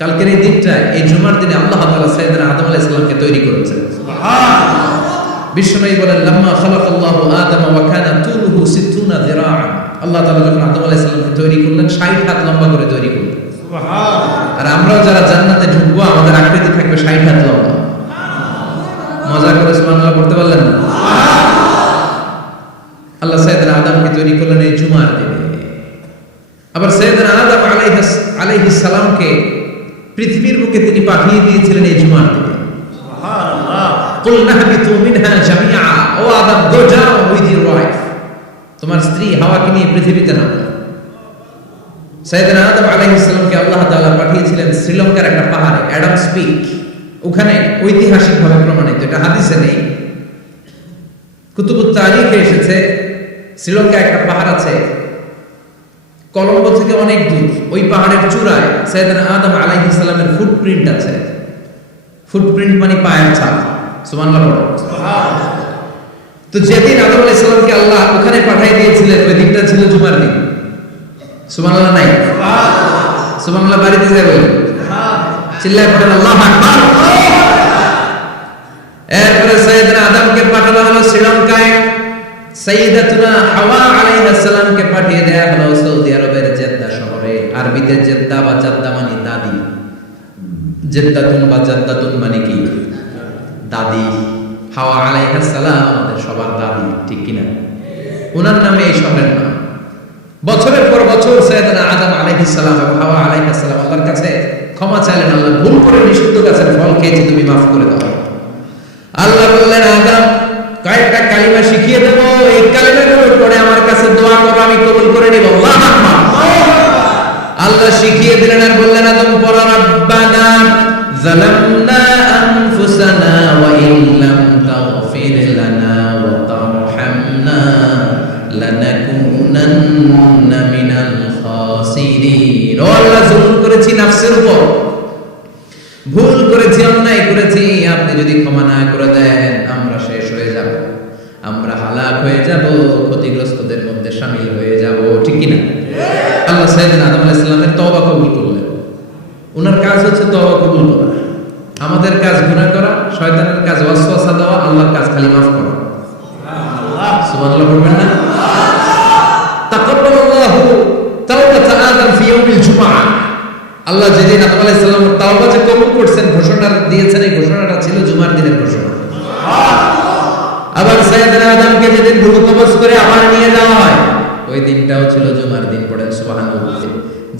কালকের এই দিনটা এই জুমার দিনে আল্লাহ তাআলা সাইয়েদনা আদম আলাইহিস সালামকে তৈরি করেছেন। বিশ্বনবী বলেন লাম্মা খালাকাল্লাহু আদম ওয়া কানা তুলুহু 60 যিরাআন। আল্লাহ তাআলা যখন আদম আলাইহিস সালামকে তৈরি করলেন 60 হাত লম্বা করে তৈরি করলেন। আর আমরাও যারা জান্নাতে ঢুকবো আমাদের আকৃতি থাকবে 60 হাত লম্বা। মজা করে সুবহানাল্লাহ পড়তে পারলেন না? আল্লাহ সাইয়েদনা আদমকে তৈরি করলেন এই জুমার দিনে। আবার সৈয়দনা আদম আলাইহিস আলাইহিস সালামকে পৃথিবীর বুকে তিনি পাঠিয়ে দিয়েছিলেন এই জুমার ওয়াইফ। তোমার স্ত্রী হাওয়াকে নিয়ে পৃথিবীতে নামো সৈয়দনা আদম আলাইহিসসালামকে আল্লাহ তাআলা পাঠিয়েছিলেন শ্রীলঙ্কার একটা পাহাড়ে অ্যাডামস পিক ওখানে ঐতিহাসিকভাবে প্রমাণিত এটা হাদিসে নেই। কুতুবুত তারিখে এসেছে শ্রীলঙ্কায় একটা পাহাড় আছে কলম্বো থেকে অনেক দূর। ওই পাহাড়ের চূড়ায় সৈয়দনা আদম আলাইহিস সালামের ফুটপ্রিন্ট আছে। ফুটপ্রিন্ট মানে পায়ের ছাপ। সুবহানাল্লাহ পড়ো তো যেদিন আদম আলাইহিস সালামকে আল্লাহ ওখানে পাঠিয়ে দিয়েছিলেন, ওই দিনটা ছিল জুমার দিন। সুবহানাল্লাহ নাই? সুবহানাল্লাহ বাড়িতে যাবে চিল্লায় পড়েন, আল্লাহু আকবার। এরপরে সৈয়দনা আদমকে পাঠানো হলো শ্রীলঙ্কায়। হাওয়া পাঠিয়ে দেয়া হলো সৌদি আরবের জেদ্দা শহরে। আরবিতে জেদ্দা বা জাদ্দা মানে দাদি। জেদ্দাতুন বা জাদ্দাতুন মানে কি? দাদি। হাওয়া আমাদের সবার দাদি, ঠিক ওনার নামে এই শহরের নাম। বছরের পর বছর সৈয়দনা আদম আলাইহিস এবং হাওয়া আল্লাহর কাছে ক্ষমা চাইলেন, আল্লাহ ভুল করে নিষিদ্ধ গাছের ফল খেয়েছি, তুমি মাফ করে দাও। আল্লাহ বললেন, আদম কয়েকটা কালিমা শিখিয়ে দেবো, এই কালিমাগুলোর পরে আমার কাছে দোয়া করো, আমি কবুল করে নিব। আল্লাহ শিখিয়ে দিলেন আর বললেন, আদম পড়া, রব্বানা জালামনা আনফুসানা ওয়া ইল্লাম তাগফির লানা ওয়া তারহামনা লানাকুনান্না মিনাল খাসিরিন। ও আল্লাহ, জুলুম করেছি নাফসের উপর। ভুল করেছি, অন্যায় করেছি, আপনি যদি ক্ষমা না করে দেন আমরা শেষ হয়ে যাব আমরা হালাক হয়ে যাব ক্ষতিগ্রস্তদের মধ্যে শামিল হয়ে যাব ঠিক কি না আল্লাহ সাইয়েদনা আদম আলাইহিস সালামের তওবা কবুল করলেন ওনার কাজ হচ্ছে তওবা কবুল করা। আমাদের কাজ গুনাহ করা শয়তানের কাজ ওয়াসওয়াসা দেওয়া আল্লাহর কাজ খালি মাফ করা। সুবহানাল্লাহ। বলবেন না? তাকাব্বালাল্লাহু তাওবাতা আদম ফি ইয়াউমিল জুমআহ আল্লাহ যেদিন আদম আলাইহিস সালাম তাওবা যে কবুল করছেন ঘোষণা দিয়েছেন এই ঘোষণাটা ছিল জুমার দিনের ঘোষণা। আবার সাইয়েদনা আদমকে যেদিন রূহ কবজ করে আবার নিয়ে যাওয়া হয় ওই দিনটাও ছিল জুমার দিন পড়েন সুবহানাল্লাহ।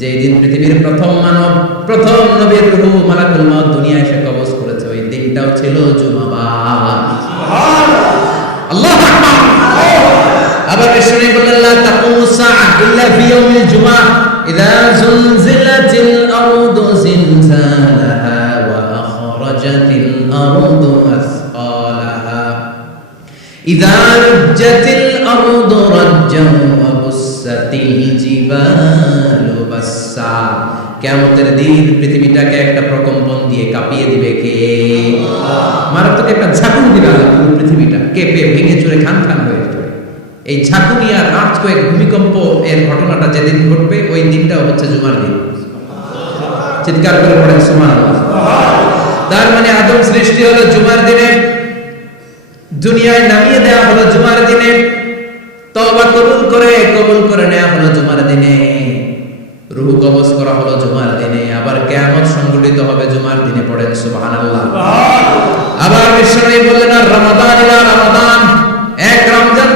যেই দিন পৃথিবীর প্রথম মানব প্রথম নবীর রূহ মালাকুল মউত দুনিয়ায় এসে কবজ করেছে ওই দিনটাও ছিল জুমাবার। আল্লাহু আবার বিষ্ণু বললেন লা তাকুমু সাআ ইল্লা ফি ইয়াউমিল জুমআহ ইযা জুলজিলাতিল আরদু জিলজালাহা ওয়া আখরাজাতিল আরদু আসqalaha। ইযা রুজ্জাতিল আরদু রাজ্জান কিয়ামতের দিন পৃথিবীটাকে একটা প্রকম্পন দিয়ে কাঁপিয়ে দিবে কে? একটা ঝাঁকুনি দিবে পৃথিবীটা। কেঁপে ভেঙে চুরে খান খান হয়ে এই ঝাঁকুনি আর আর্থকোয়েক ভূমিকম্প এর ঘটনাটা যেদিন ঘটবে, ওই দিনটাও হচ্ছে জুমার দিন। চিৎকার করে পড়েন সুমান তার মানে আদম সৃষ্টি হলো জুমার দিনে। দুনিয়ায় নামিয়ে দেওয়া হলো জুমার দিনে। তওবা কবুল করে কবুল করে নেওয়া হলো জুমার দিনে। রুহ কবজ করা হলো জুমার দিনে। আবার কিয়ামত সংগঠিত হবে জুমার দিনে পড়েন সুবহানাল্লাহ। আবার বিশ্বনবী বললেন রমাদান ইলা রমাদান। এক রমজান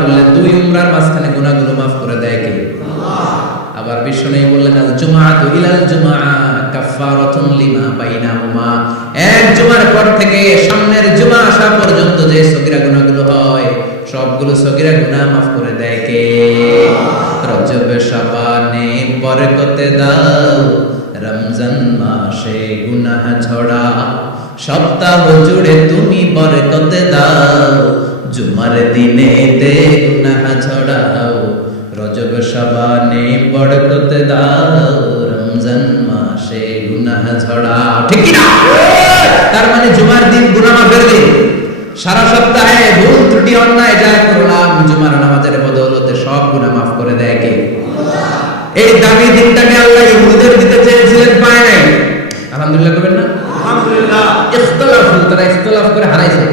করলে দুই উমরার মাঝখানে গুনাহগুলো মাফ করে দেয় কে? আল্লাহ। আবার বিশ্বনবী বললেন আল ইলাল জুমআ কাফফারাতুন লিমা বাইনাহুমা। এক জুমার পর থেকে সামনের জুমা আসা পর্যন্ত যে সগীরা গুনাহগুলো হয় সবগুলো সগীরা গুনাহ মাফ করে দেয় কে? রজব শাবানে বরকতে দাও রমজান মাসে গুনাহ ঝড়া সপ্তাহ জুড়ে তুমি বরকতে দাও। জুমার দিনে দে গুনাহ ঝড়াও রজব শাবানে বরকতে দাও রমজান মাসে গুনাহ ঝড়া ঠিক কি না দিন সারা সপ্তাহে ভুল ত্রুটি অন্যায় যা করলাম জুমার নামাজের বদৌলতে সব গুনাহ মাফ করে দেয় কে? এই দামি দিনটাকে আল্লাহ ইহুদিদের দিতে চেয়েছিলেন পায় নাই। আলহামদুলিল্লাহ করবেন না? আলহামদুলিল্লাহ। ইখতলাফ তারা ইখতলাফ করে হারাইছে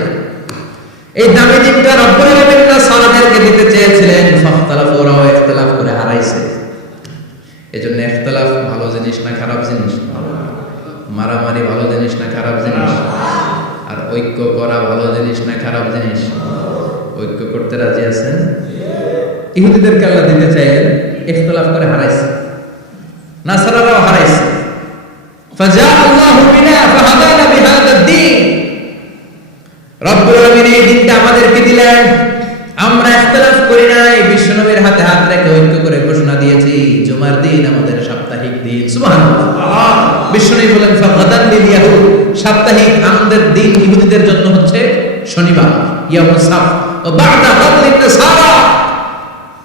এই দামি দিনটা রব্বুল আলামিন সালাদেরকে দিতে চেয়েছিলেন ফাখতালাফ ওরাও ইখতলাফ করে হারাইছে এজন্য ইখতলাফ ভালো জিনিস না খারাপ জিনিস মারামারি ভালো জিনিস না খারাপ জিনিস আর ঐক্য করা ভালো জিনিস না খারাপ জিনিস ঐক্য করতে রাজি আছেন ইহুদিদেরকে আল্লাহ দিতে চাইলেন, ইখতলাফ করে হারাইছে। নাসারারাও হারাইছে। ফাজা আল্লাহ বিনা ফাহাদানা দ্বীন। রব্বুল আলামিন এই দিনটা আমাদেরকে দিলেন। আমরা ইখতলাফ করি নাই, বিশ্বনবীর হাতে হাত রেখে ঐক্য করে ঘোষণা দিয়েছি, জুমার দিন আমাদের সাপ্তাহিক দিন। সুবহানাল্লাহ। বিশ্বনবী বলেন, ফাহাদান সাপ্তাহিক আমাদের দিন ইহুদিদের জন্য হচ্ছে শনিবার, ইয়াউমুস ও বাদা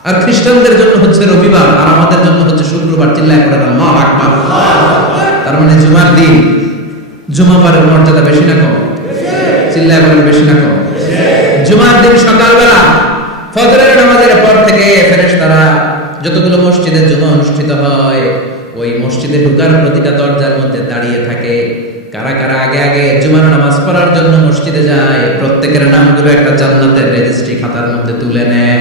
আর খ্রিস্টানদের জন্য হচ্ছে রবিবার, আর আমাদের জন্য হচ্ছে শুক্রবার, চিল্লায় পড়েন আল্লাহু আকবার। তার মানে জুমার দিন, জুমাবারের মর্যাদা বেশি না কম? চিল্লায় বলেন বেশি না কম? জুমার দিন সকালবেলা, ফজরের নামাজের পর থেকে ফেরেশতারা যতগুলো মসজিদে জুমা অনুষ্ঠিত হয়, ওই মসজিদে ঢুকার প্রতিটা দরজার মধ্যে দাঁড়িয়ে থাকে। কারা কারা আগে আগে জুমার নামাজ পড়ার জন্য মসজিদে যায়, প্রত্যেকের নামগুলো একটা জান্নাতের রেজিস্ট্রি খাতার মধ্যে তুলে নেয়।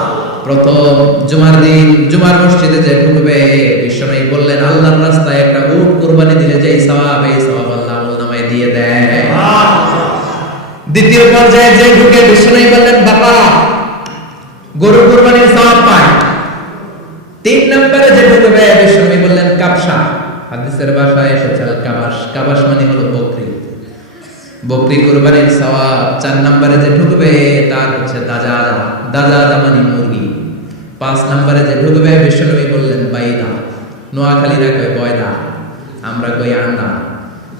প্রথম জুমার দিন জুমার মসজিদে যে ঢুকবে বিশ্বনবী বললেন আল্লাহর রাস্তায় একটা উট কুরবানি দিলে যে সওয়াব এই সওয়াব আল্লাহ আমল নামায় দিয়ে দেয়। দ্বিতীয় পর্যায়ে যে ঢুকে বিশ্বনবী বললেন বাবা গরু কুরবানির সওয়াব পায় তিন নম্বরে যে ঢুকবে বিশ্বনবী বললেন কাবসা হাদিসের ভাষায় এসেছে কাবাস কাবাস মানে হলো বকরি। বকরি কুরবানির সওয়াব চার নম্বরে যে ঢুকবে তার হচ্ছে দাজাদা দাজাদা মানে মুরগি। পাঁচ নম্বরে যে ঢুকবে বিশ্বনবী বললেন বাইদা। নোয়াখালীরা কয় বয়দা আমরা কই আন্ডা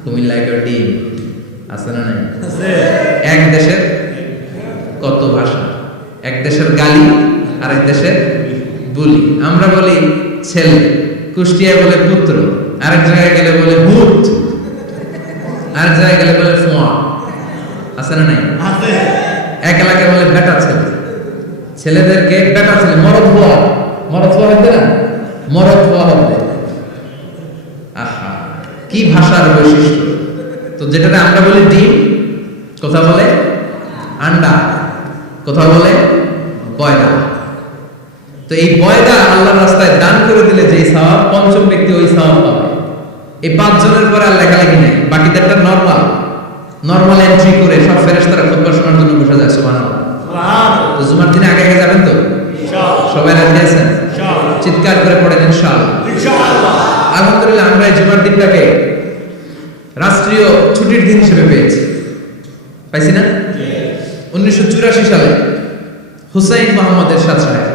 কুমিল্লায় কয় ডিম। আছে না নাই? এক দেশের কত ভাষা? এক দেশের গালি আর এক দেশের বুলি। আমরা বলি ছেলে কুষ্টিয়ায় বলে পুত্র আরেক জায়গায় গেলে বলে ভূত আরেক জায়গায় গেলে বলে ফোয়া। আছে না নাই আছে এক এলাকায় বলে বেটা ছেলে ছেলেদেরকে বেটা ছেলে, মরদ হওয়া মরদ হওয়া হবে না? মরদ হওয়া হবে আহা, কি ভাষার বৈশিষ্ট্য? তো যেটাতে আমরা বলি ডিম, কথা বলে আন্ডা, কথা বলে বয়দা তো এই বয়দা আল্লাহর রাস্তায় দান করে দিলে যে সওয়াব পঞ্চম ব্যক্তি ওই সওয়াব পাবে। এই পাঁচজনের পরে আর লেখালেখি নেই, বাকিদেরটা নর্মাল নর্মাল এন্ট্রি করে সব ফেরেশতারা খুতবা শোনার জন্য বসে যায় তো জুমার দিনে আগে আগে যাবেন তো? সবাই রাজি আছেন? চিৎকার করে পড়েন ইনশাআল্লাহ। আলহামদুলিল্লাহ আমরা এই জুমার দিনটাকে রাষ্ট্রীয় ছুটির দিন হিসেবে পেয়েছি। পাইছি না? উনিশশো চুরাশি সালে হুসাইন মোহাম্মদ এরশাদ সাহেব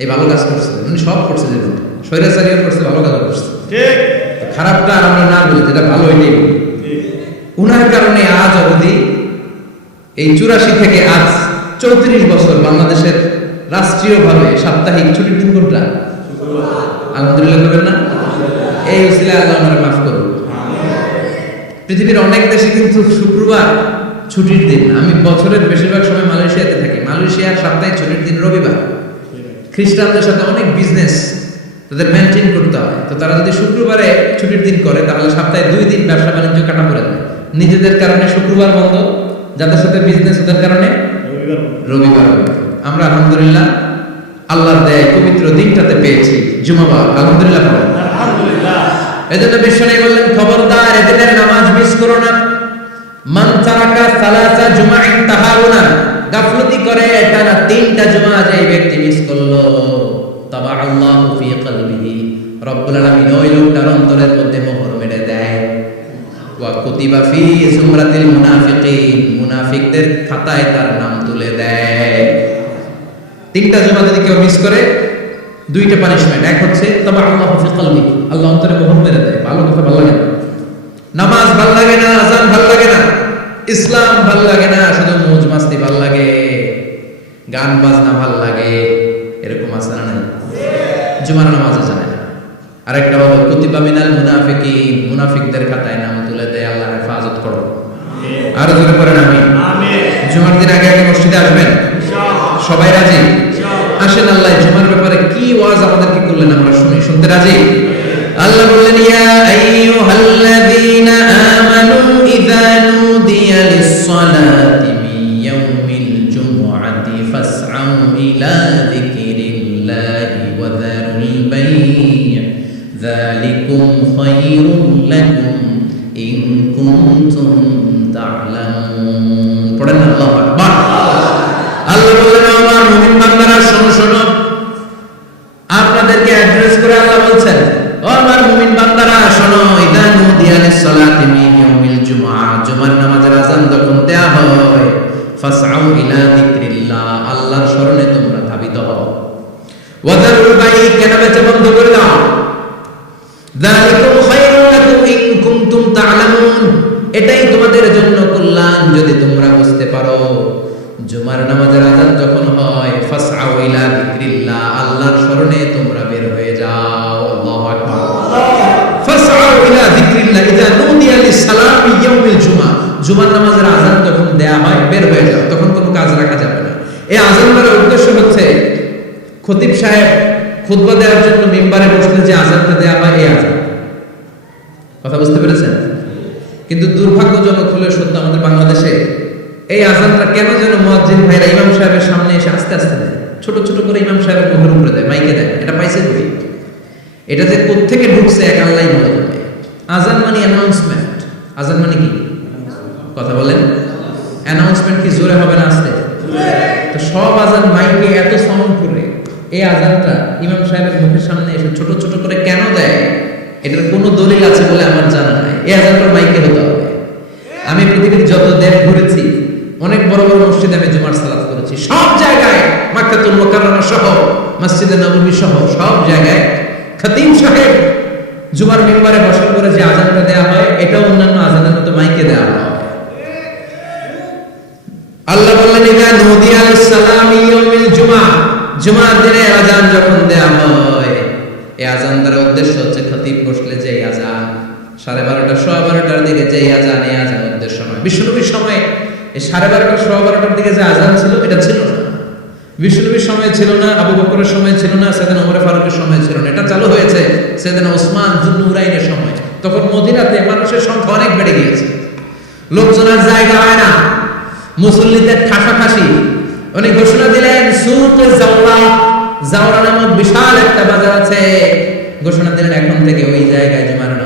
এই ভালো কাজ করছে। উনি সব করছে জীবনে স্বৈরাচারীও করছে ভালো কাজ করছে। খারাপটা আমরা না বলি যেটা ভালো ওইটাই উনার কারণে আজ অবধি এই চুরাশি থেকে আজ চৌত্রিশ বছর বাংলাদেশের রাষ্ট্রীয়ভাবে সাপ্তাহিক ছুটির দিন কোনটা? আলহামদুলিল্লাহ করবেন না? এই আল্লাহ মাফ করুন পৃথিবীর অনেক দেশে কিন্তু শুক্রবার ছুটির দিন। আমি বছরের বেশিরভাগ সময় মালয়েশিয়াতে থাকি। মালয়েশিয়ার সাপ্তাহিক ছুটির দিন রবিবার। খ্রিস্টানদের সাথে অনেক বিজনেস তাদের মেনটেন করতে হয়। তো তারা যদি শুক্রবারে ছুটির দিন করে, তাহলে সপ্তাহে দুই দিন ব্যবসা বাণিজ্য কাটা পড়ে নিজেদের কারণে শুক্রবার বন্ধ যাদের সাথে বিজনেস ওদের কারণে রবিবার আমরা আলহামদুলিল্লাহ আল্লাহর দেয় পবিত্র দিনটাতে পেয়েছি জুমাবার আলহামদুলিল্লাহ পড়েন। এজন্য বিশ্বনী বললেন খবরদার এদিনের নামাজ মিস করো না। মান তারাকা সালাসা জুমাইন তাহাউনা গাফলতি করে টানা তিনটা জুমা যে ব্যক্তি মিস করল। তাবা আল্লাহু ফি কলবিহি। রব্বুল আলামিন ওই লোকটার অন্তরের মধ্যে মোহর মেরে দেয়। ওয়া কুতিবা ফি জুমরাতিল মুনাফিকিন। মুনাফিকদের খাতায় তার নাম তুলে দেয়। তিনটা জমা যদি কেউ মিস করে দুইটা পানিশমেন্ট এক হচ্ছে তবে আল্লাহ ফি কলবি। আল্লাহ অন্তরে মোহর মেরে দেয় ভালো কথা ভালো লাগে না। নামাজ ভালো লাগে না আজান ভালো লাগে না ইসলাম ভালো লাগে না শুধু মৌজ মাস্তি ভালো লাগে গান বাজনা ভালো লাগে এরকম আছে না নাই? জুমার নামাজে যায় না? আরেকটা হলো কুতিবা মিনাল মুনাফিকিন মুনাফিকদের খাতায় নাম তুলে দেয় আল্লাহ হেফাজত করো। আর জোরে করেন আমি আমিন জুমার দিন আগে আগে মসজিদে আসবেন ইনশাআল্লাহ সবাই রাজি ইনশাআল্লাহ আসেন আল্লাহ, জুমার ব্যাপারে কি ওয়াজ আমাদেরকে করলেন আমরা শুনি, শুনতে রাজি? আল্লাহ বললেন, ইয়া আইয়ুহাল্লাযীনা আমানু ইযা নুদিয়া লিস-সালাতি মিন ইয়াউমিল ফাসআউ ইলা যিকরিল্লাহি ওয়া যারুল বাই' যালিকুম খায়রুল লাকুম যিকরিল্লাহ আল্লাহর শরণে তোমরা বের হয়ে যাও। আল্লাহু আকবার। ফাসআউ ইলা যিকরিল্লাহ। নুদিয়া লিস-সালামি ইয়াউমিল জুমআ জুমার নামাজের আযান যখন দেয়া হয় বের হয়ে যাও। তখন কোনো কাজ রাখা যাবে না। এই আযান দেওয়ার উদ্দেশ্য হচ্ছে খতিব সাহেব খুতবা দেওয়ার জন্য মিম্বারে বসলে যে আজানটা দেওয়া হয় এই আজান কথা বুঝতে পেরেছেন? কিন্তু দুর্ভাগ্যজনক হলে সত্য আমাদের বাংলাদেশে এই আজানটা কেন যেন মুয়াজ্জিন ভাইরা ইমাম সাহেবের সামনে এসে আস্তে আস্তে দেয়? ছোট ছোট করে ইমাম সাহেবের মুখের উপরে দেয়, মাইকে দেয়, এটা পাইছে কই? এটা যে কোত্থেকে ঢুকছে এক আল্লাহই ভালো জানে আজান মানে অ্যানাউন্সমেন্ট আজান মানে কি? কথা বলেন। অ্যানাউন্সমেন্ট কি জোরে হবে না আস্তে? তো সব আজান মাইকে এত সাউন্ড করে, এই আজানটা ইমাম সাহেবের মুখের সামনে এসে ছোট ছোট করে কেন দেয়? এটার কোনো দলিল আছে বলে আমার জানা নাই। এই আজানটা মাইকে হতে হবে। আমি পৃথিবীর যত দেশ ঘুরেছি, অনেক বড় বড় মসজিদে আমি জুমার সালাত করেছি সব জায়গায় মাক্কাতুল মুকাররমা সহ, মসজিদে নববী সহ, সব জায়গায়। খতিম সাহেব জুমার মিম্বারে বসে করে যে আজানটা দেওয়া হয়, এটাও অন্যান্য আজানের মতো মাইকে দেওয়া হয়। আল্লাহ বললেন, ইদা নুদিয়া লিস-সালামি ইয়াউমিল জুমআ জুমার দিনে আজান যখন দেয়া হয়, এই আজান দ্বারা উদ্দেশ্য হচ্ছে খতিব বসলে যে আজান, সাড়ে বারোটা, সোয়া বারোটার দিকে যে আজান, এই আজান উদ্দেশ্য নয়। বিশ্বনবীর সময় এই সাড়ে বারোটা, সোয়া বারোটার দিকে যে আজান ছিল, এটা ছিল না। বিশ্বনবীর সময় ছিল না, আবু বকরের সময় ছিল না, সেদিন ওমরে ফারুকের সময় ছিল না। এটা চালু হয়েছে সেদিন ওসমান জুন্নুরাইনের সময়। তখন মদিনাতে মানুষের সংখ্যা অনেক বেড়ে গিয়েছে। লোকজনের জায়গা হয় না। মুসল্লিদের ঠাসাঠাসি উনি ঘোষণা দিলেন সুক জাওরা। জাওরা নামক বিশাল একটা বাজার আছে। ঘোষণা দিলেন, এখন থেকে ওই জায়গায় হবে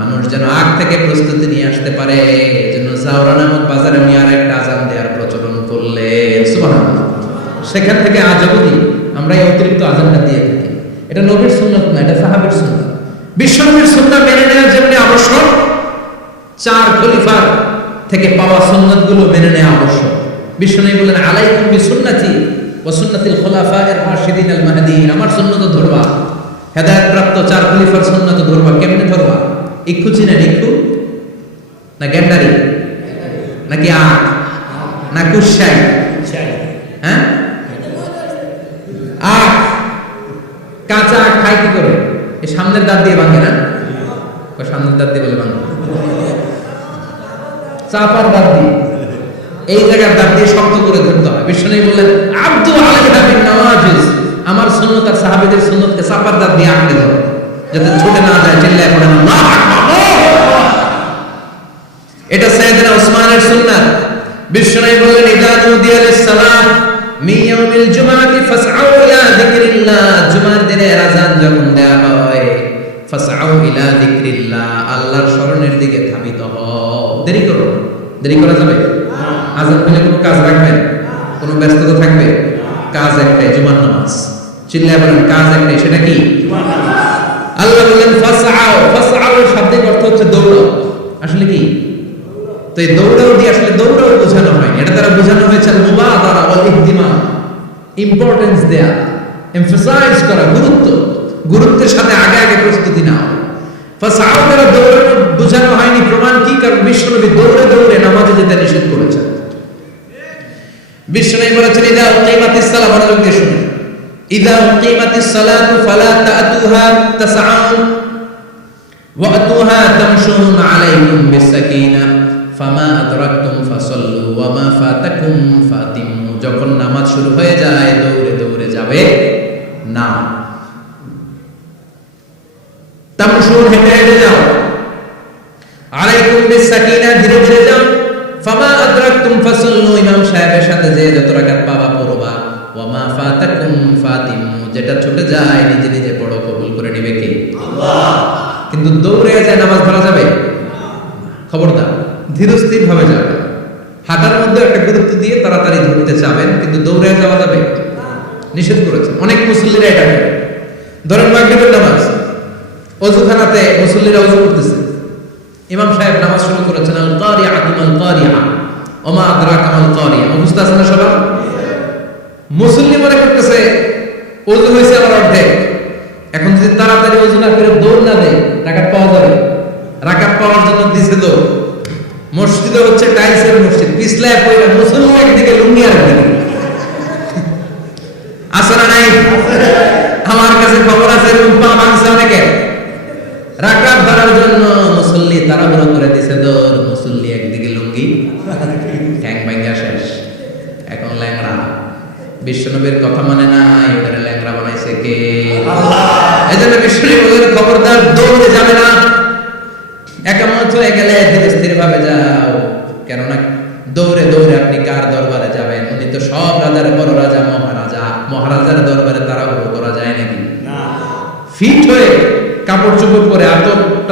মানুষ যেন আগ থেকে প্রস্তুতি নিয়ে আসতে পারে, এজন্য জাওরা নামক বাজারে উনি আর একটা আজান দেওয়ার প্রচলন করলেন। সেখান থেকে আজ অবধি আমরা এই অতিরিক্ত আজানটা দিয়ে থাকি। এটা নবীর সুন্নত না, এটা সাহাবের সুন্নত। বিশ্বনবীর সুন্নাহ মেনে নেওয়ার জন্য আবশ্যক, চার খলিফার থেকে পাওয়া সুন্নাতগুলো মেনে নেওয়া আবশ্যক। বিষ্ণু বললেন, আলাইকুম বি সুন্নতি ওয়া সুন্নাতিল খুলাফা এর রাশিদিন আল মাহদিন আমার সুন্নত ধরবা হেদায়েত প্রাপ্ত চার খলিফার সুন্নত ধরবা, কেমনে ধরবা? ইক্ষু চিনেন ইক্ষু না গ্যান্ডারি নাকি আখ না কুশাই হ্যাঁ আখ কাঁচা আখ খাই কি করে এই সামনের দাঁত দিয়ে ভাঙে না সামনের দাঁত দিয়ে বলে ভাঙে চাপার দাঁত দিয়ে এই জায়গার দাঁত দিয়ে শক্ত করে ধরতে হয় বিষ্ণু বললেন আব্দু আলাইহা বিন নওয়াজিজ আমার সুন্নত আর সাহাবীদের সুন্নতকে চাপার দাঁত দিয়ে আঁকড়ে ধরো যাতে ছুটে না যায় চিল্লায় পড়ে না আল্লাহু। এটা সাইয়েদনা ওসমানের সুন্নাত। বিষ্ণু বললেন ইদা নুদিয়া লিস-সালাত মিন ইয়াউমিল ফাসআউ ইলা যিকরিল্লাহ। জুমার দিনে আযান যখন দেয়া হয়, ফাসআউ ইলা যিকরিল্লাহ। আল্লাহর স্মরণের দিকে ধাবিত হও। দেরি করো দেরি করা যাবে? আজান হলে কোনো কাজ রাখবেন? কোনো ব্যস্ততা থাকবে? কাজ একটাই, জুমার নামাজ। চিল্লায় বলেন, কাজ একটাই, সেটা কি আল্লাহ বললেন ফাসআউ ফাসআউ এর শাব্দিক অর্থ হচ্ছে দৌড়াও আসলে কি তো এই দৌড়াউটি আসলে দৌড়াও বোঝানো হয়। এটা দ্বারা বোঝানো হয়েছে ইম্পর্টেন্স দেয়া এমফোসাইজ করা, গুরুত্ব, গুরুত্বের সাথে আগে আগে প্রস্তুতি নাও। ফাসাও বোঝানো হয়নি প্রমাণ কি? কারণ বিশ্বনবী দৌড়ে দৌড়ে নামাজে যেতে নিষেধ করেছেন। বিশ্বনবী বলেছেন, ইদা ইদা ফালা তামশুন আলাইহিম বিসাকিনা ফামা আদরাকুম ফাসাল্লু ফাতাকুম ফাতিমু। যখন নামাজ শুরু হয়ে যায় দৌড়ে দৌড়ে যাবে না। হেঁটে হেঁটে যাও। আলাইকুম ধীরে ধীরে যাও। ফামা আদরাকুম ফাসাল্লু ইমাম সাহেবের সাথে যে যত রাকাত পাবা পড়বা। ওয়া ফাতাকুম ফাতিমু যেটা ছুটে যায় নিজে নিজে পড়ো কবুল করে নিবে কে? আল্লাহ। কিন্তু দৌড়ে যায় নামাজ ধরা যাবে? খবরদার। ধীরস্থির ভাবে যাবে। হাঁটার মধ্যে একটা গুরুত্ব দিয়ে তাড়াতাড়ি ধরতে চাবেন, কিন্তু দৌড়ে যাওয়া যাবে? নিষেধ করেছে। অনেক মুসল্লিরা এটা ধরেন মাগরিবের নামাজ। অজুখানাতে মুসল্লিরা অজু করতেছে। ইমাম সাহেব নামাজ শুরু করেছেন আল কারিয়া আল কারিয়া ওমা আদরাক আল কারিয়া মুখস্থ আছে না সবার মুসল্লি মনে করতেছে অজু হয়েছে আমার অর্ধেক। এখন যদি তাড়াতাড়ি অজু না করে দৌড় না দেয়, রাকাত পাওয়া যাবে। রাকাত পাওয়ার জন্য দিছে দৌড়। মসজিদে হচ্ছে টাইসের মসজিদ। পিছলায় পড়ে মুসলমান একদিকে লুঙ্গি আর একদিকে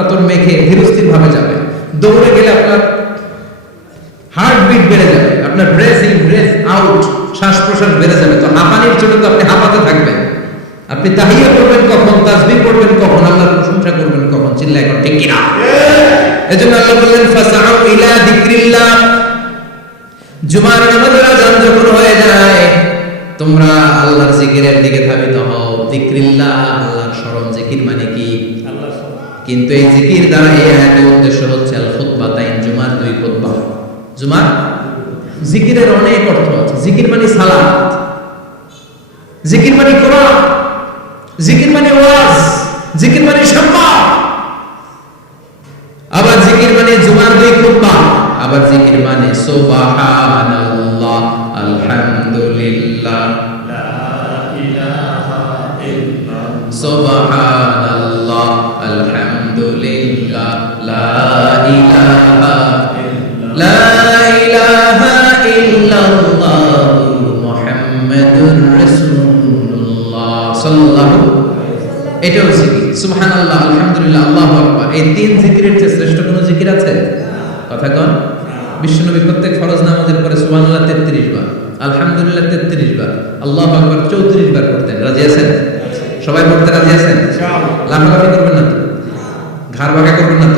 টাতর মেখে ধীরস্থির ভাবে যাবে। দৌড়ে গেলে আপনার হার্ট বিট বেড়ে যাবে আপনার ব্রেথ ইন ব্রেথ আউট শ্বাস প্রশ্বাস বেড়ে যাবে। তো হাঁপানির জন্য তো আপনি হাঁপাতে থাকবেন। আপনি তাহিয়া করবেন কখন তাসবিহ করবেন কখন আল্লাহর প্রশংসা করবেন কখন চিল্লা এখন ঠিক কিনা? এজন্য আল্লাহ বললেন ফাসাউ ইলা যিকরিল্লাহ। জুমার নামাজের আজান যখন হয়ে যায় তোমরা আল্লাহর জিকিরের দিকে ধাবিত হও। যিকরিল্লাহ আল্লাহর স্মরণ জিকির মানে কি? কিন্তু এই জিকির দ্বারা এই আয়াতের উদ্দেশ্য হচ্ছে আল খুতবা তাই জুমার দুই খুতবা। জুমার? জিকিরের অনেক অর্থ আছে। জিকির মানে সালাত। জিকির মানে কোরআন। জিকির মানে ওয়াজ। জিকির মানে সম্মান। আবার জিকির মানে জুমার দুই খুতবা। আবার জিকির মানে সুবহানাল্লাহ, আলহামদুলিল্লাহ। লা ইলাহা ইল্লাল্লাহ সুবহানাল্লাহ। আলহামদুলিল্লাহ আল্লাহু আকবার। এই তিন জিকিরের চেয়ে শ্রেষ্ঠ কোনো জিকির আছে? কথা কোন। বিশ্বনবী প্রত্যেক ফরজ নামাজের পরে সুবহানাল্লাহ 33 বার আলহামদুলিল্লাহ 33 বার আল্লাহু আকবার 34 বার করতেন রাজি আছেন? সবাই পড়তে রাজি আছেন? লাফালাফি করবেন না তো? ঘাড় করবেন না তো?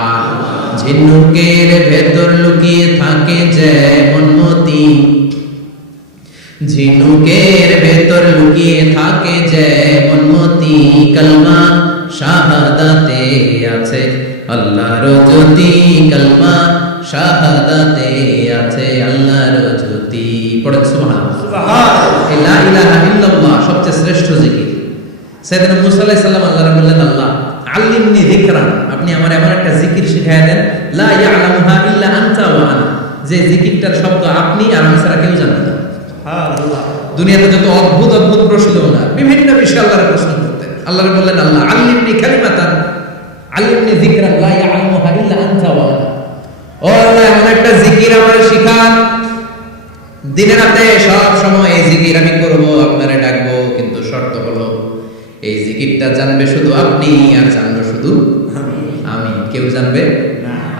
ঝিনুকের ভেতর লুকিয়ে থাকে যেমন মতি। ঝিনুকের ভেতর লুকিয়ে থাকে যেমন মতি। কালমা শাহাদাতে আছে আল্লাহর জ্যোতি। কালমা শাহাদাতে আছে আল্লাহর জ্যোতি। পড়েন সুবহানাল্লাহ। লা ইলাহা ইল্লাল্লাহ সবচেয়ে শ্রেষ্ঠ জিকির। সাইয়েদনা মুসা আলাইহিস সালাম আল্লাহর বললেন আল্লাহ আল্লিমনি যিকরান। আপনি আমার এমন একটা জিকির শিখায় দেন লা ইয়ালামুহা ইল্লা আনতা ওয়া আনা। যে জিকিরটার শব্দ আপনি আর আমি ছাড়া কেউ জানে না। আল্লাহ দুনিয়াতে যত অদ্ভুত অদ্ভুত প্রশ্ন না বিভিন্ন বিষয়ে আল্লাহর প্রশ্ন করতেন। আল্লাহর বললেন আল্লাহ আল্লিমনি কালিমাতান আল্লিমনি যিকরান লা ইয়ালামুহা ইল্লা আনতা ওয়া আনা। ও আল্লাহ এমন একটা জিকির আমার শিখান। দিনে রাতে সব সময় এই জিকির আমি করব আপনারে ডাকবো কিন্তু শর্ত হলো এই জিকিরটা জানবে শুধু আপনি আর জানব শুধু আমি। কেউ জানবে? না।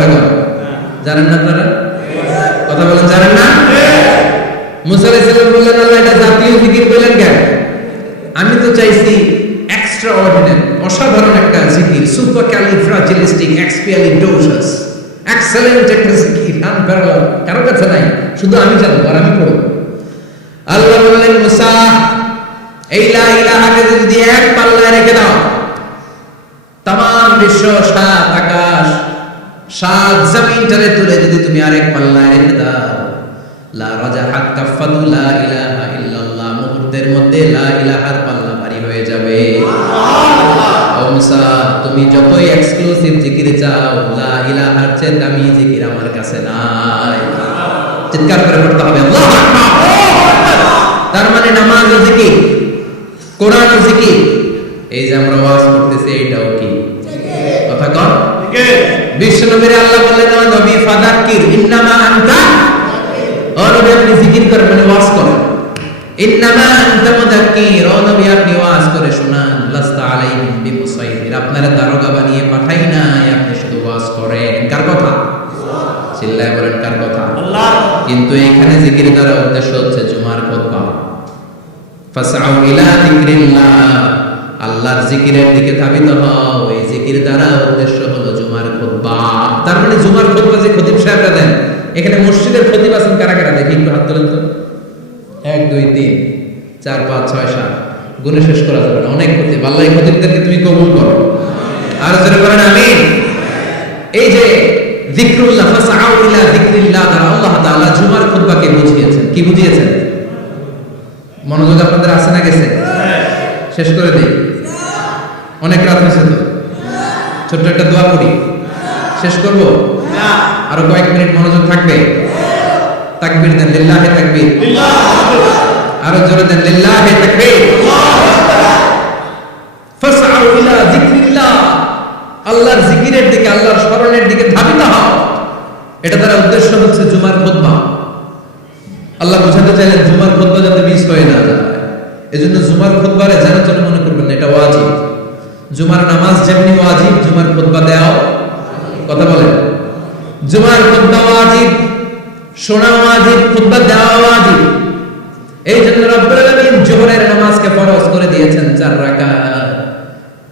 কথা জানেন না আপনারা? কথা বলেন, জানেন না? মুসা আলাইহিস বললেন, আল্লাহ, এটা জাতীয় জিকির বলেন কেন? আমি তো চাইছি এক্সট্রা অর্ডিনারি অসাধারণ একটা জিকির সুপার ক্যালিফ্রাজিলিস্টিক এক্সপিয়ালিডোসাস এক্সেলেন্ট একটা জিকির। আনপ্যারালাল কারও কাছে নাই, শুধু আমি জানব চিৎকার করে পড়তে হবে তার মানে নামাজ ও জিকির, কোরআন ও জিকির। এই যে আমরা ওয়াজ করতেছি, এইটাও কি? কথা কর বিশ্ব নবীর আল্লাহ বললেন নবী, ফাদাক্কির, ইন্নামা আনতা। ও আপনি জিকির করেন মানে ওয়াজ করেন। ইন্নামা আনতা মুদাক্কির। ও আপনি ওয়াজ করে শোনান। লাস্তা আলাইহিম বিমুসাইতির আপনারা দারোগা বানিয়ে পাঠাই নাই, আপনি শুধু ওয়াজ করেন। কার কথা? চিল্লায় বলেন, কার কথা? কিন্তু এখানে জিকির দ্বারা উদ্দেশ্য হচ্ছে জুমার খুতবা ফাসআউ ইলা যিকরিল্লাহ। আল্লাহর জিকিরের দিকে ধাবিত হও। এই জিকির দ্বারা উদ্দেশ্য হলো জুমার খুতবা। তার মানে জুমার খুতবা যে খতিব সাহেবরা দেন, এখানে মসজিদের খতিব আছেন কারা কারা? দেখি একটু হাত তোলেন তো। এক, দুই, তিন, চার, পাঁচ, ছয়, সাত। গুণে শেষ করা যাবে না। অনেক খতিব। আল্লাহ খতিবদেরকে তুমি কবুল করো। আর জোরে করেন আমিন। এই যে যিকরুল্লাহ ফাসআউ ইলা যিকরিল্লাহ দ্বারা আল্লাহ তাআলা জুমার খুতবাকে বুঝিয়েছেন। কি বুঝিয়েছেন? মনোযোগ আপনাদের আছে না গেছে? শেষ করে দিই। অনেক রাত হয়েছে তো? ছোট্ট একটা দোয়া করি শেষ করব? আরও কয়েক মিনিট মনোযোগ থাকবে? তাকবীর দেন, লিল্লাহে তাকবীর। আরও জোরে দেন, লিল্লাহে তাকবীর। ফাসআউ ইলা আল্লাহর জিকিরের দিকে, আল্লাহর স্মরণের দিকে ধাবিত হও। এটা তার উদ্দেশ্য হচ্ছে জুমার খুতবা আল্লাহ বোঝাতে চাইলেন, জুমার খুতবা যাতে মিস হয়ে না যায়। এজন্য জুমার খুতবারে যেন যেন মনে করবেন এটা ওয়াজিব। জুমার নামাজ যেমনি ওয়াজিব, জুমার খুতবা দেওয়া কথা বলেন জুমার খুতবা ওয়াজিব, শোনা ওয়াজিব খুতবা দেওয়া ওয়াজিব। এই জন্য রব্বুল আলামিন জোহরের নামাজকে ফরজ করে দিয়েছেন চার রাকাত।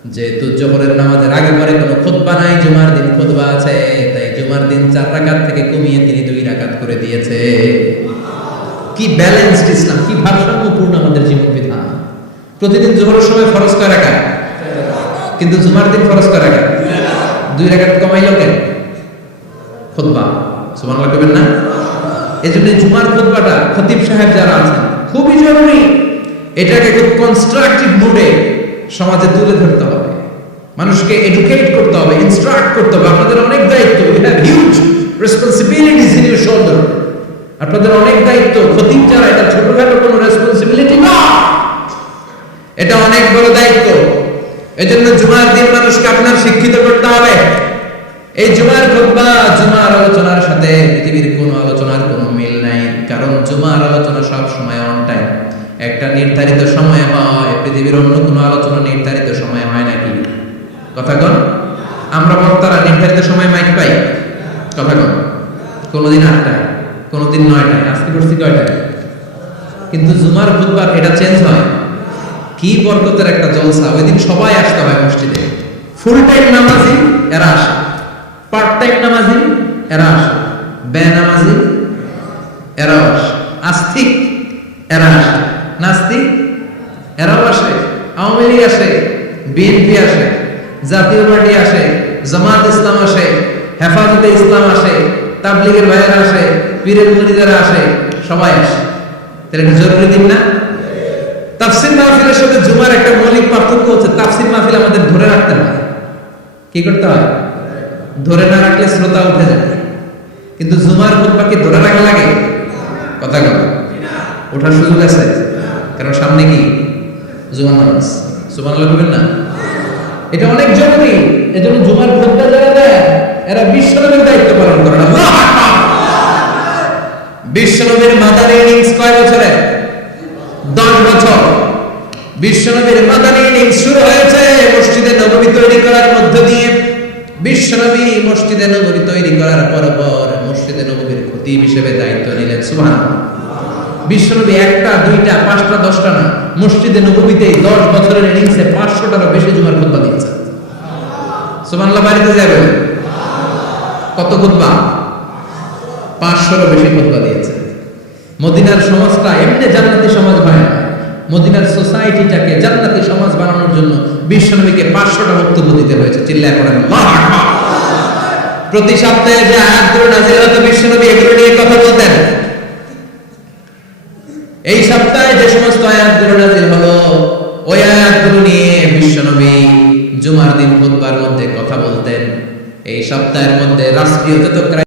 যেহেতু জোহরের নামাজের আগে পরে কোনো খুতবা নাই, জুমার দিন খুতবা আছে, তাই জুমার দিন চার রাকাত থেকে কমিয়ে তিনি দুই রাকাত করে দিয়েছে। কি ব্যালেন্সড ইসলাম, কি ভারসাম্যপূর্ণ আমাদের জীবন বিধান প্রতিদিন জোহরের সময় ফরজ কয় রাকাত? কিন্তু জুমার দিন ফরজ কয় রাকাত? দুই রাকাত কমাইলো কেন? খুতবা। সুবহানাল্লাহ কইবেন না? এই জন্য জুমার খুতবাটা খতিব সাহেব যারা আছেন, খুবই জরুরি। এটাকে খুব কনস্ট্রাকটিভ মুডে সমাজে তুলে ধরতে হবে। মানুষকে এডুকেট করতে হবে ইনস্ট্রাক্ট করতে হবে। আপনাদের অনেক দায়িত্ব you have huge responsibilities in your shoulder আপনাদের অনেক দায়িত্ব, খতিব যারা, এটা ছোটখাটো কোনো রেসপন্সিবিলিটি না। এটা অনেক বড় দায়িত্ব। এজন্য জুমার দিন মানুষকে আপনার শিক্ষিত করতে হবে। এই জুমার খুতবা জুমার আলোচনার সাথে পৃথিবীর কোনো আলোচনার কোনো মিল নাই। কারণ জুমার আলোচনা সব সময় অন টাইম একটা নির্ধারিত সময় হয়। পৃথিবীর অন্য কোনো আলোচনা নির্ধারিত সময় হয় নাকি কথা কন। আমরা বক্তারা নির্ধারিত সময় মাইক পাই? কথা কন। কোনোদিন আটটায়, কোনোদিন নয়টায়, আজকে করছি কয়টায়? কিন্তু জুমার, বুধবার এটা চেঞ্জ হয়। কি বরকতের একটা জলসা। ওই দিন সবাই আসতে হয় মসজিদে। ফুল টাইম নামাজি, এরা আসে। পার্ট টাইম নামাজি, এরা আসে। বে নামাজি, এরাও আসে। আস্তিক, এরা আসে। নাস্তিক, এরাও আসে, আওয়ামী লীগ আসে, বিএনপি আসে, জাতীয় পার্টি আসে, জামাত ইসলাম আসে, হেফাজতে ইসলাম আসে, তাবলিগের ভাইয়েরা আসে, পীরের মুরিদারা আসে, সবাই আসে। তাহলে একটা জরুরি দিন না? তাফসির মাহফিলের সাথে জুমার একটা মৌলিক পার্থক্য হচ্ছে, তাফসির মাহফিল আমাদের ধরে রাখতে হয়। কি করতে হয়? ধরে না রাখলে শ্রোতা উঠে যায়। কিন্তু জুমার খুতবা কি ধরে রাখা লাগে? কথা কথা ওঠার সুযোগ আছে? কারণ সামনে কি? জুমার নামাজ। না? এটা অনেক জরুরি। জুমার খুতবা যারা দেয়, এরা দায়িত্ব পালন করে না। মাদানী ইনিংস কয় বছরে? দশ বছর। বিশ্বনবীর মাদানী ইনিংস শুরু হয়েছে মসজিদে নবমী তৈরি করার মধ্য দিয়ে। বিশ্বনবী মসজিদে নবমী তৈরি করার পর পর মসজিদে নবমীর খতিব হিসেবে দায়িত্ব নিলেন। সুবহান বিশ্বনবী একটা, দুইটা, পাঁচটা, দশটা না, মসজিদে নবমীতে দশ বছরের ইনিংসে পাঁচশোটারও বেশি জুমার খুতবা দিয়েছে। সুবহানাল্লাহ, বাড়িতে যাবে কত খুতবা? পাঁচশোরও বেশি খুতবা দিয়েছে। মদিনার সমাজটা এমনি জান্নাতি সমাজ হয় না। মদিনার সোসাইটিটাকে জান্নাতি সমাজ বানানোর জন্য বিশ্বনবীকে পাঁচশোটা বক্তব্য দিতে হয়েছে। চিল্লায় পড়েন প্রতি সপ্তাহে যে আয়াতগুলো নাজিল হতো, বিশ্বনবী এগুলো নিয়ে কথা বলতেন। এই সপ্তাহে যে সমস্ত আয়াতগুলো নাজিল হলো, ওই আয়াতগুলো নিয়ে বিশ্বনবী জুমার দিন বুধবার মধ্যে কথা বলতেন। এই সপ্তাহের মধ্যে রাষ্ট্রীয় যত